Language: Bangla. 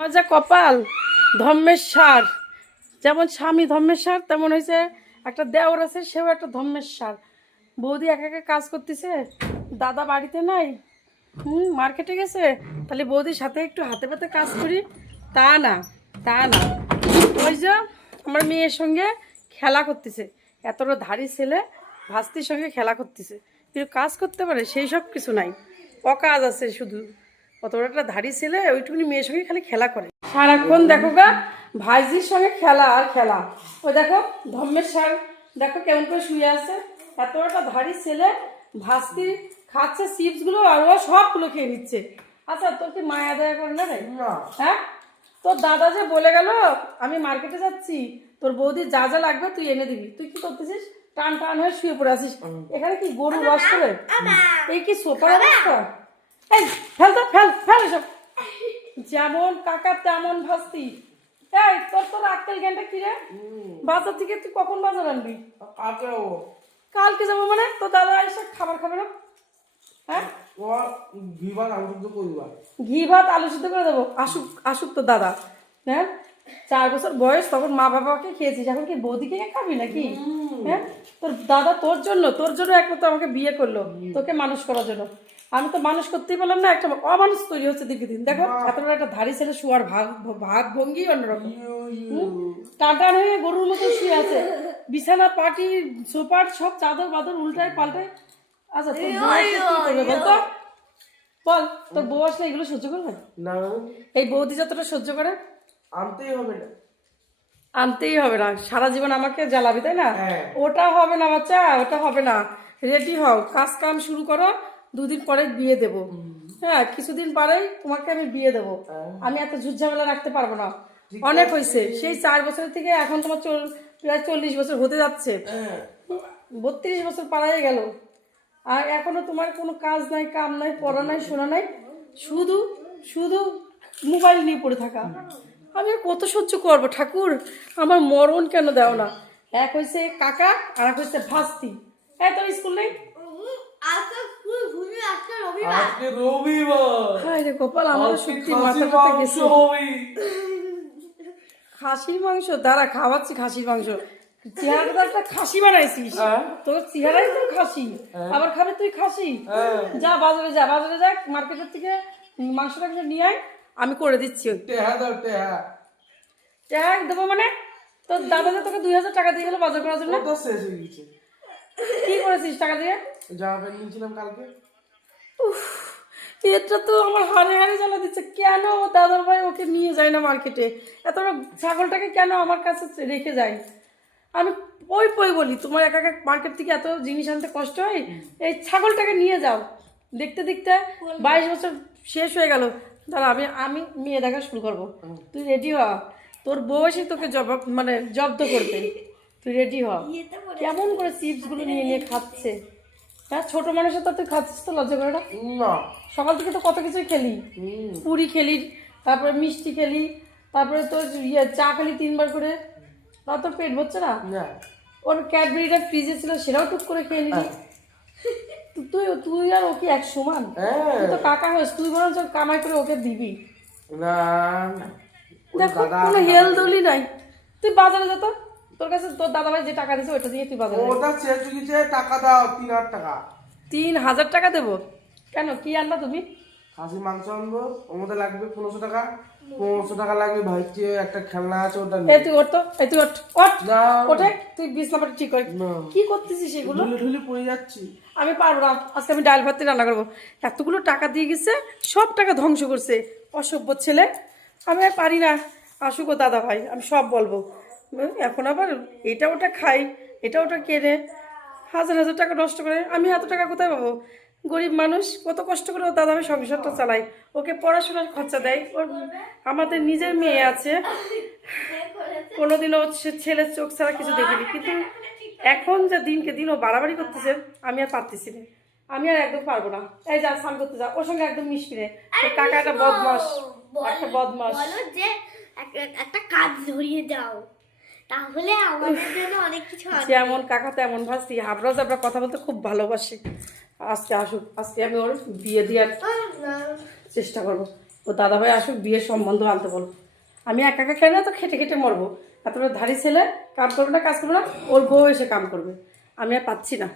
আমার যা কপাল, ধর্মের সার। যেমন স্বামী ধর্মের সার, তেমন হয়েছে একটা দেওর আছে, সেও একটা ধর্মের সার। বৌদি একা একা কাজ করতেছে, দাদা বাড়িতে নাই, হুম, মার্কেটে গেছে। তাহলে বৌদির সাথে একটু হাতে পাতে কাজ করি, তা না তা না। ওই যে আমার মেয়ের সঙ্গে খেলা করতেছে এতটা ধারি ছেলে, ভাস্তির সঙ্গে খেলা করতেছে। কিন্তু কাজ করতে পারে, সেই সব কিছু নাই। অকাজ আছে শুধু। অত বড় একটা ধাড়ি ছেলে ওইটুকুনি মেয়ের সঙ্গে খালি খেলা করে। সারাক্ষণ দেখো গা ভাইজির সঙ্গে খেলা আর খেলা। ওই দেখো ধর্মের সার দেখো কেমন করে শুয়ে আছে। এত একটা ধাড়ি ছেলে ভাস্তি খাচ্ছে চিপসগুলো আর ও সবগুলো খেয়ে নিচ্ছে। আচ্ছা তোর কি মায়া দয়া করে না রে? হ্যাঁ? তোর দাদা যে বলে গেল আমি মার্কেটে যাচ্ছি তোর বৌদি যা যা লাগবে তুই এনে দিবি। তুই কি করতেছিস? টান টান হয়ে শুয়ে পড়ে আসিস এখানে কি গরু বাস করে? এই কি সোফার অবস্থা? এই ফেল তো ফেল ফেল এসব। যেমন কাকা তেমন ভাস্তি। এই তোর তোর আক্কেল জ্ঞানটা কি রে? বাজার থেকে তুই কখন বাজার আনবি? কালকে যাব। মানে? তোর দাদা এসে খাবার খাবে না? হ্যাঁ? ঘি ভাত আলু সিদ্ধ করে দেবো। আসুক আসুক তো দাদা। হ্যাঁ? চার বছর বয়স তখন মা বাবাকে খেয়েছিস। এখন কি বৌদিকে খাবি নাকি? হ্যাঁ? তোর দাদা তোর জন্য তোর জন্য একমাত্র আমাকে বিয়ে করল। তোকে মানুষ করার জন্য। আমি তো মানুষ করতেই পারলাম না একটা অমানুষ তৈরি হচ্ছে দিকে দিন দেখো এত বড় একটা ধারি ছেলে শুয়ার ভাগ ভাগ ভঙ্গি অন্যরকম। টাটার হয়ে গরুর মতো শুয়ে আছে। বিছানা পাটি সোপাট সব চাদর বাদর উল্টায় পাল্টায়। আচ্ছা তোর বউ বলতো? বল তোর বউ আসলে এগুলো সহ্য করবে? না। এই বৌদি যতটা সহ্য করে? আনতেই হবে না। আনতেই হবে না। সারা জীবন আমাকে জ্বালাবি তাই না? হ্যাঁ। ওটা হবে না বাচ্চা ওটা হবে না। রেডি হও কাজ কাম শুরু করো। দুদিন পরে বিয়ে দেব। হ্যাঁ কিছুদিন পরেই তোমাকে আমি বিয়ে দেব। আমি এত ঝুটঝামেলা রাখতে পারব না। অনেক হয়েছে। সেই চার বছর থেকে এখন তোমার চল- প্রায় চল্লিশ বছর হতে যাচ্ছে। হ্যাঁ। বত্রিশ বছর পাড়াই গেল। আর এখনও তোমার কোনো কাজ নাই কাম নাই পড়া নাই শোনা নাই। শুধু শুধু মোবাইল নিয়ে পড়ে থাকা। আমি কত সহ্য করব? ঠাকুর আমার মরণ কেন দেও না? এক হয়েছে কাকা আর এক হয়েছে ভাস্তি। হ্যাঁ তোর স্কুল নেই? আজকে রবিবার। হায় রে গোপাল আমার সত্যি মাথা ব্যথা গেছে। খাসির মাংস? দাঁড়া খাওয়াচ্ছি খাসির মাংস। চেহারাটা একটা খাসি বানাইছিস। হ্যাঁ। তোর চেহারাই তো খাসি। আবার খাবে তুই খাসি। হ্যাঁ। যা বাজারে যা বাজারে যা মার্কেটের থেকে নিয়ে আয় আমি করে দিচ্ছি টেহা দাও টেহা। ট্যাগ দেবো মানে? তোর দাদা যে তোকে দুই হাজার টাকা দিয়ে গেলো বাজার করার জন্য? হয়ে কি করেছিস টাকা দিয়ে? জামা প্যান্ট নিয়েছিলাম কালকে। এটা তো আমার হারে হারে জ্বালা দিচ্ছে। কেন ও দাদার ভাই ওকে নিয়ে যায় না মার্কেটে? এত ছাগলটাকে কেন আমার কাছে রেখে যায়? আমি ওই পই বলি তোমার একা একা মার্কেট থেকে এত জিনিস আনতে কষ্ট হয়? এই ছাগলটাকে নিয়ে যাও। দেখতে দেখতে বাইশ বছর শেষ হয়ে গেল। দাঁড়া আমি আমি মেয়ে দেখা শুরু করব। তুই রেডি হ? তোর বয়সই তোকে জবাব মানে জব্দ করবে। তুই রেডি হ? কেমন করে চিপসগুলো নিয়ে নিয়ে খাচ্ছে? হ্যাঁ ছোট মানুষের তো তুই খাচ্ছিস তো লজ্জা করে না? সকাল থেকে তো কত কিছুই খেলি। পুরি খেলি তারপরে মিষ্টি খেলি তারপরে তোর ইয়ে চা খেলি তিনবার করে। তা তোর পেট ভরছে না? ওর ক্যাডবেরিটা ফ্রিজে ছিল সেটাও টুক করে খেয়ে নিলি। তুই তুই আর ওকে এক সমান হ্যাঁ। তুই তো কাকা হয়েছ তুই বরঞ্চ কামাই করে ওকে দিবি। না দেখো কোনো হেল দলি নাই। তুই বাজারে যা তো। তোর কাছে তোর দাদা ভাই যে টাকা দিছে ওটা দিয়ে তুই বাজারে যা। ওটা শেষ হয়ে গেছে টাকা দাও তিন হাজার টাকা। তিন হাজার টাকা দেবো? কেন? কি আনবা তুমি? খাসি মাংস আনব ওর মধ্যে লাগবে পনেরোশো টাকা। পনেরোশো টাকা লাগবে ভাইকে একটা খেলনা আছে ওটা এই তুই ওঠ তো এই তুই ওঠ। ওঠ ওঠে। তুই নাম্বার ঠিক না। কি করতেছিস এগুলো? ঢুলে পড়ে যাচ্ছি। আমি পারব না। আজকে আমি ডাল ভাত রান্না করব। এতগুলো টাকা দিয়ে গেছে সব টাকা ধ্বংস করছে। অসভ্য ছেলে। আমি আর পারি না। আসুক ও দাদা ভাই আমি সব বলব। এখন আবার এটা ওটা খাই এটা ওটা কেনে হাজার হাজার টাকা নষ্ট করে আমি এত টাকা কোথায় পাবো? গরিব মানুষ কত কষ্ট করে ও দাদা আমি সংসারটা চালাই। ওকে পড়াশোনার খরচা দেয়। ওর আমাদের নিজের মেয়ে আছে। কোনোদিনও সে ছেলের চোখ ছাড়া কিছু দেখিনি। কিন্তু এখন যে দিনকে দিন ও বাড়াবাড়ি করতেছে আমি আর পারতেছি না। আমি আর একদম পারব না। এই যা স্নান করতে যা। ওর সঙ্গে একদম মিশবি রে কাকা একটা বদমাস। একটা বদমাস। একটা কাজ ধরিয়ে দাও। তাহলে আমাদের জন্য অনেক কিছু আছে। যেমন কাকা তেমন ভাসি আমরা জাবড়া কথা বলতে খুব ভালোবাসি। আজকে আসুক, আজকে আমি ওর বিয়ে দেওয়ার চেষ্টা করব। ও দাদা ভাই আসুক, বিয়ের সম্বন্ধ আনতে বলো আমি একা একা খেলে তো খেটে খেটে মরবো। এত তোমরা ধারি ছেলে, কাম করবে না, কাজ করবে না, ওর বউ এসে কাম করবে। আমি আর পাচ্ছি না।